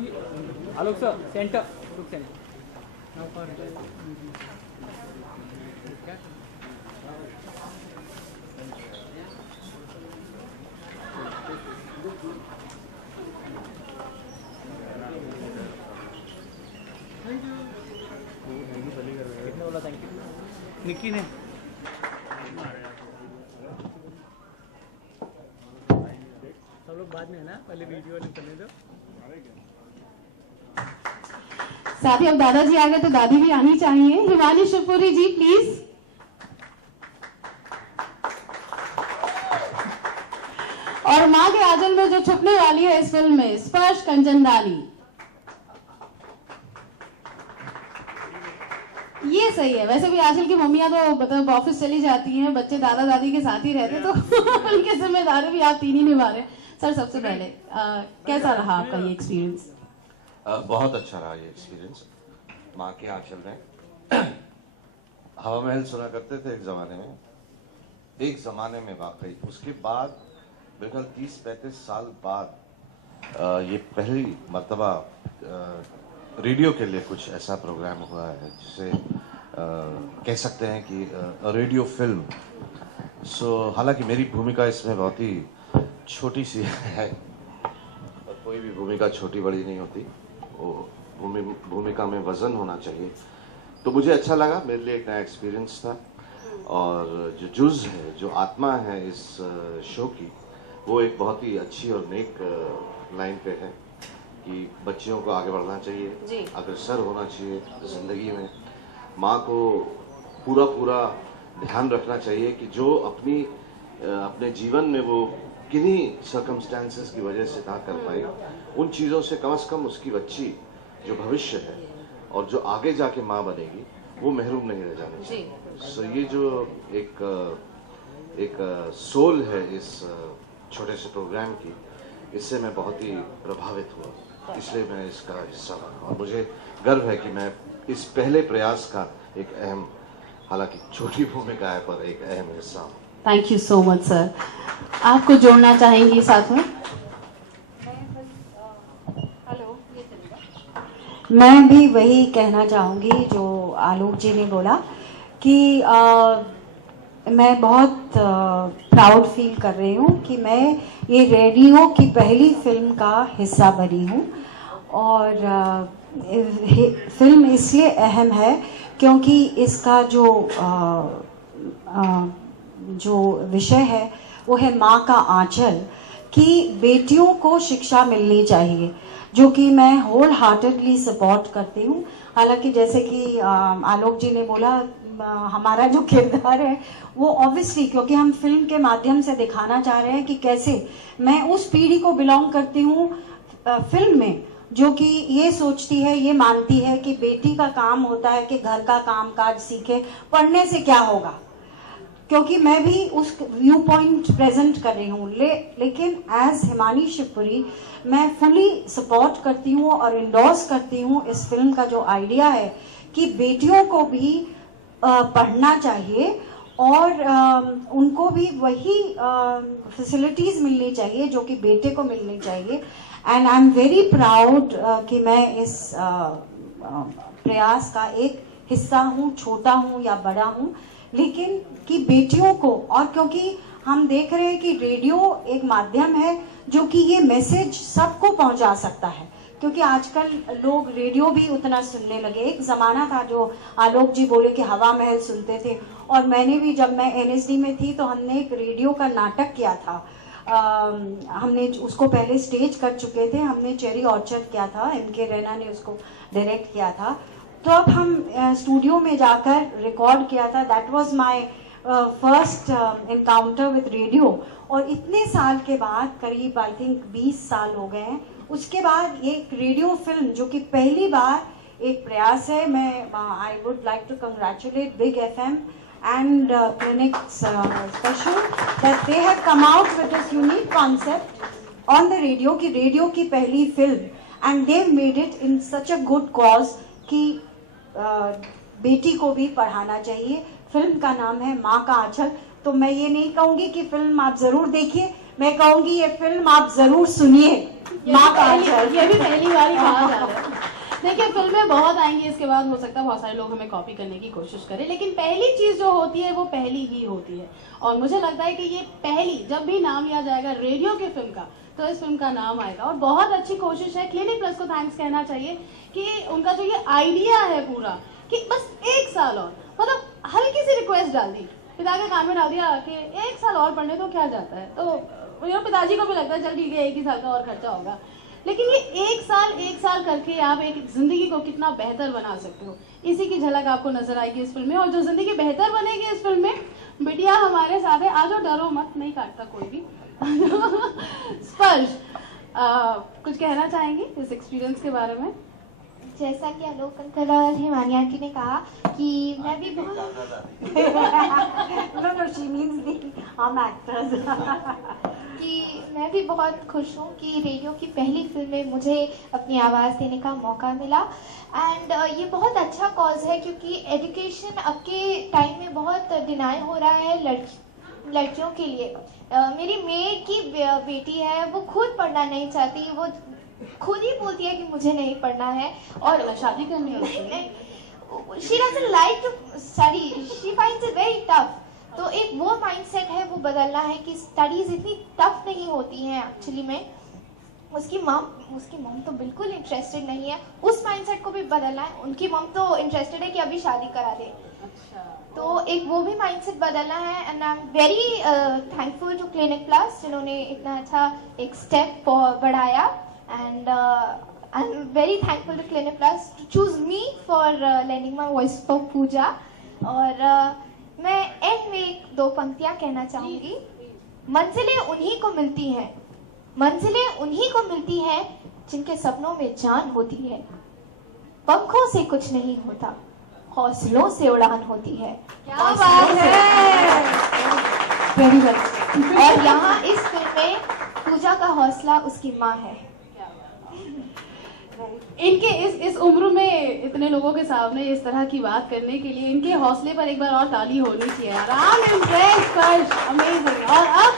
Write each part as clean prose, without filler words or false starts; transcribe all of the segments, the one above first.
आलोक sir centre centre कितने बोला thank you निकी ने सब लोग बाद में है ना पहले वीडियो करने दो। साथ ही अब दादाजी आ गए तो दादी भी आनी चाहिए। हिमानी शिवपुरी जी प्लीज। और माँ के आंचल में जो छुपने वाली है इस फिल्म में, स्पर्श कंचनदानी। ये सही है। वैसे भी आजकल की मम्मियां तो मतलब ऑफिस चली जाती हैं, बच्चे दादा दादी के साथ ही रहते, तो उनकी जिम्मेदारी भी आप तीन ही निभा रहे हैं। सर सबसे पहले कैसा रहा आपका ये एक्सपीरियंस? बहुत अच्छा रहा ये एक्सपीरियंस। माँ के आंचल में हवा महल सुना करते थे एक जमाने में वाकई। उसके बाद मेरे ख्याल 30-35 साल बाद ये पहली मर्तबा रेडियो के लिए कुछ ऐसा प्रोग्राम हुआ है जिसे कह सकते हैं कि रेडियो फिल्म। हालांकि मेरी भूमिका इसमें बहुत ही छोटी सी है, और कोई भी भूमिका छोटी बड़ी नहीं होती, वो भूमिका में वजन होना चाहिए। तो मुझे अच्छा लगा, मेरे लिए एक नया एक्सपीरियंस था। और जो जुज़ है, जो आत्मा है इस शो की, वो एक बहुत ही अच्छी और नेक लाइन पे है कि बच्चियों को आगे बढ़ना चाहिए, अग्रसर होना चाहिए जिंदगी में। माँ को पूरा ध्यान रखना चाहिए कि जो अपने जीवन में वो किन्हीं सर्कमस्टेंसेस की वजह से ना कर पाई, उन चीज़ों से कम उसकी बच्ची जो भविष्य है और जो आगे जाके माँ बनेगी, वो महरूम नहीं रह जानी चाहिए। ये जो एक सोल है इस छोटे से प्रोग्राम की, इससे मैं बहुत ही प्रभावित हुआ, इसलिए मैं इसका हिस्सा बना। और मुझे गर्व है कि मैं इस पहले प्रयास का एक अहम, हालांकि छोटी भूमिका है पर एक अहम हिस्सा हूँ। Thank you so much sir. आपको जोड़ना चाहेंगी साथ में? मैं भी वही कहना चाहूँगी जो आलोक जी ने बोला कि मैं बहुत प्राउड फील कर रही हूँ कि मैं ये रेडियो की पहली फिल्म का हिस्सा बनी हूँ। और फिल्म इसलिए अहम है क्योंकि इसका जो विषय है वो है माँ का आंचल, कि बेटियों को शिक्षा मिलनी चाहिए, जो कि मैं होल हार्टेडली सपोर्ट करती हूँ। हालांकि जैसे कि आलोक जी ने बोला, हमारा जो किरदार है वो ऑब्वियसली, क्योंकि हम फिल्म के माध्यम से दिखाना चाह रहे हैं कि कैसे मैं उस पीढ़ी को बिलोंग करती हूँ फिल्म में, जो कि ये सोचती है, ये मानती है कि बेटी का काम होता है कि घर का काम काज सीखे, पढ़ने से क्या होगा। क्योंकि मैं भी उस व्यू पॉइंट प्रेजेंट कर रही हूँ, लेकिन एज हिमानी शिवपुरी मैं फुली सपोर्ट करती हूँ और इंडोर्स करती हूँ इस फिल्म का जो आइडिया है कि बेटियों को भी पढ़ना चाहिए और उनको भी वही फैसिलिटीज़ मिलनी चाहिए जो कि बेटे को मिलनी चाहिए। And I am very proud कि मैं इस प्रयास का एक हिस्सा हूँ, छोटा हूँ या बड़ा हूँ, लेकिन कि बेटियों को, और क्योंकि हम देख रहे हैं कि रेडियो एक माध्यम है जो कि ये मैसेज सबको पहुंचा सकता है, क्योंकि आजकल लोग रेडियो भी उतना सुनने लगे। एक ज़माना था जो आलोक जी बोले कि हवा महल सुनते थे, और मैंने भी, जब मैं एनएसडी में थी तो हमने एक रेडियो का नाटक किया था। हमने उसको पहले स्टेज कर चुके थे, हमने चेरी ऑर्चर्ड किया था, MK रैना ने उसको डायरेक्ट किया था। तो अब हम स्टूडियो में जाकर रिकॉर्ड किया था। That was my first encounter with radio. और इतने साल के बाद, करीब आई थिंक 20 साल हो गए हैं, उसके बाद ये रेडियो फिल्म जो कि पहली बार एक प्रयास है। मैं I would like to congratulate big FM and Clinics Special that they have come out with this unique concept on the radio, कि रेडियो की पहली film, and they've made it in such a good cause कि बेटी को भी पढ़ाना चाहिए। Film का नाम है माँ का आंचल। तो मैं ये नहीं कहूँगी कि फिल्म आप ज़रूर देखिए, मैं कहूँगी ये फिल्म आप ज़रूर सुनिए। माँ का आंचल। ये भी पहली बार ही कहा जा रहा है। देखिए फिल्में बहुत आएंगी, इसके बाद हो सकता है बहुत सारे लोग हमें कॉपी करने की कोशिश करें, लेकिन पहली चीज जो होती है वो पहली ही होती है। और मुझे लगता है कि ये पहली, जब भी नाम लिया जाएगा रेडियो की फिल्म का, तो इस फिल्म का नाम आएगा। और बहुत अच्छी कोशिश है, क्लिनिक प्लस को थैंक्स कहना चाहिए कि उनका जो ये आइडिया है पूरा, कि बस 1 साल और, मतलब हल्की सी रिक्वेस्ट डाल दी, पिता के कान में डाल दिया कि 1 साल और पढ़ने तो क्या जाता है। तो पिताजी को भी लगता है चल ठीक है 1 ही साल का और खर्चा होगा, लेकिन ये 1 साल करके आप एक जिंदगी को कितना बेहतर बना सकते हो, इसी की झलक आपको नजर आएगी इस फिल्म में। और जो जिंदगी बेहतर बनेगी इस फिल्म में, बिटिया हमारे साथ है, आज डरो मत, नहीं काटता कोई भी। स्पर्श, कुछ कहना चाहेंगे इस एक्सपीरियंस के बारे में? जैसा कि आलोक अंकल और हिमानी आंटी ने कहा कि मैं भी बहुत No, she means the हम actors. कि मैं भी बहुत खुश हूँ कि रेडियो की पहली फिल्म में मुझे अपनी आवाज़ देने का मौका मिला। एंड ये बहुत अच्छा कॉज है, क्योंकि एजुकेशन अब के टाइम में बहुत डिनाई हो रहा है लड़कियों के लिए। मेरी मेड की बेटी है, वो खुद पढ़ना नहीं चाहती, वो खुद ही बोलती है कि मुझे नहीं पढ़ना है और शादी करनी है। नहीं, she doesn't like to study, she finds it very tough। तो एक वो माइंडसेट है, वो बदलना है कि स्टडीज इतनी टफ नहीं होती हैं एक्चुअली में। उसकी मम तो बिल्कुल इंटरेस्टेड नहीं है, उस माइंडसेट को भी बदलना है। उनकी मम तो इंटरेस्टेड है कि अभी शादी करा दे। तो एक वो भी माइंडसेट बदलना है। And I am very thankful to Clinic Plus, जिन्होंने इतना अच्छा एक स्टेप बढ़ाया। And I am very thankful to Clinic Plus to choose me for landing my voice for Pooja. और मैं एंड में 2 पंक्तियां कहना चाहूंगी। मंजिलें उन्हीं को मिलती हैं, मंजिलें उन्हीं को मिलती हैं जिनके सपनों में जान होती है। पंखों से कुछ नहीं होता, हौसलों से उड़ान होती है। क्या बात है, वेरी वेल। और यहाँ इस फिल्म में पूजा का हौसला उसकी माँ है। इनके इस उम्र में इतने लोगों के सामने इस तरह की बात करने के लिए इनके हौसले पर एक बार और ताली होनी चाहिए यार। I am impressed, amazing. और अब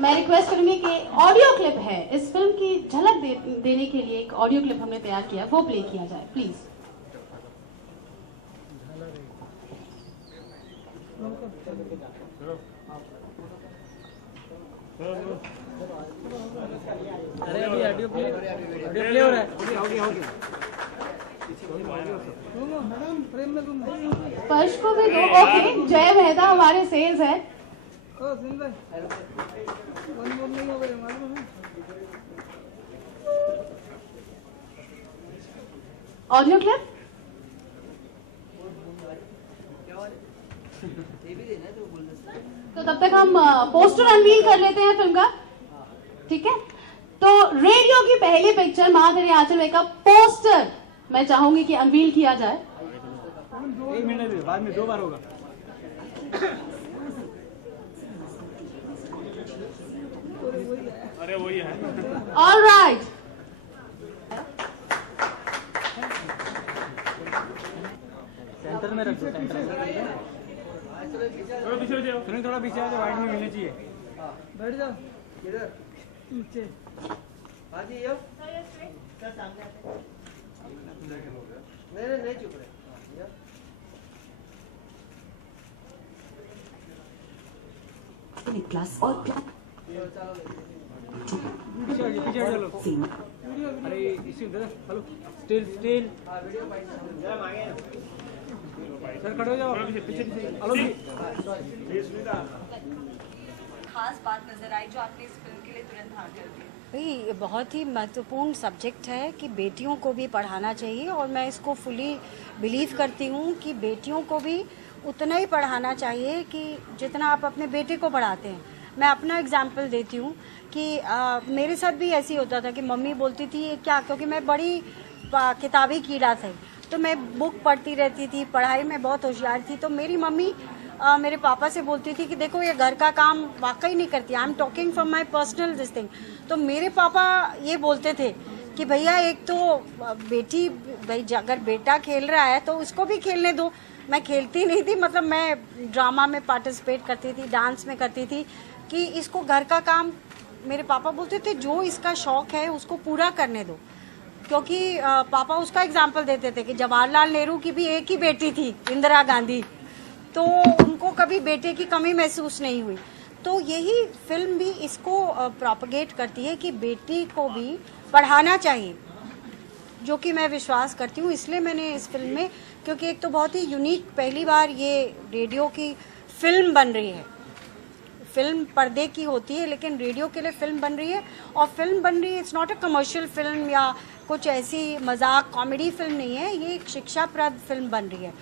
मैं रिक्वेस्ट करूंगी कि ऑडियो क्लिप है, इस फिल्म की झलक देने के लिए एक ऑडियो क्लिप हमने तैयार किया, वो प्ले किया जाए प्लीज। अरे अभी ऑडियो प्ले हो रहा है। स्पर्श को भी दो। ओके, जय मेहता हमारे सेल्स है। ऑडियो क्लिप तो तब तक हम पोस्टर अनवील कर लेते हैं फिल्म का, ठीक है? तो रेडियो की पहली पिक्चर माँ तेरे आंचल में का पोस्टर मैं चाहूंगी कि अनवील किया जाए। 1 मिनट बाद में 2 बार होगा। अरे वही है। ऑलराइट, सेंटर में रख दो, सेंटर में। थोड़ा पीछे हो जाओ, थोड़ा पीछे आ जाओ, वाइड में मिलना चाहिए। बैठ जाओ किधर नीचे। हाँ जी, यो नहीं चुप रहे। क्लास और पीछे चलो। अरे इसी हेलो स्टिल सर खड़े हो जाओ, पीछे हेलो जी। खास बात नजर आई जो आपने इस फिल्म के लिए तुरंत हाँ कर दी? भाई बहुत ही महत्वपूर्ण सब्जेक्ट है कि बेटियों को भी पढ़ाना चाहिए, और मैं इसको फुली बिलीव करती हूँ कि बेटियों को भी उतना ही पढ़ाना चाहिए कि जितना आप अपने बेटे को पढ़ाते हैं। मैं अपना एग्जाम्पल देती हूँ कि मेरे साथ भी ऐसे ही होता था कि मम्मी बोलती थी ये क्या, क्योंकि मैं बड़ी किताबी कीड़ा थी, तो मैं बुक पढ़ती रहती थी, पढ़ाई में बहुत होशियार थी। तो मेरी मम्मी मेरे पापा से बोलती थी कि देखो ये घर का काम वाकई नहीं करती। I am talking from my personal this thing. तो मेरे पापा ये बोलते थे कि भैया एक तो बेटी, भाई अगर बेटा खेल रहा है तो उसको भी खेलने दो। मैं खेलती नहीं थी, मतलब मैं ड्रामा में पार्टिसिपेट करती थी, डांस में करती थी, कि इसको घर का काम मेरे पापा बोलते थे जो इसका शौक है उसको पूरा करने दो, क्योंकि पापा उसका एग्जाम्पल देते थे कि जवाहरलाल नेहरू की भी एक ही बेटी थी, इंदिरा गांधी, तो उनको कभी बेटे की कमी महसूस नहीं हुई। तो यही फिल्म भी इसको प्रोपगेट करती है कि बेटी को भी पढ़ाना चाहिए, जो कि मैं विश्वास करती हूँ। इसलिए मैंने इस फिल्म में, क्योंकि एक तो बहुत ही यूनिक, पहली बार ये रेडियो की फिल्म बन रही है। फिल्म पर्दे की होती है लेकिन रेडियो के लिए फिल्म बन रही है, और फिल्म बन रही है, it's not a commercial film या कुछ ऐसी मजाक कॉमेडी फिल्म नहीं है, ये एक शिक्षाप्रद फिल्म बन रही है।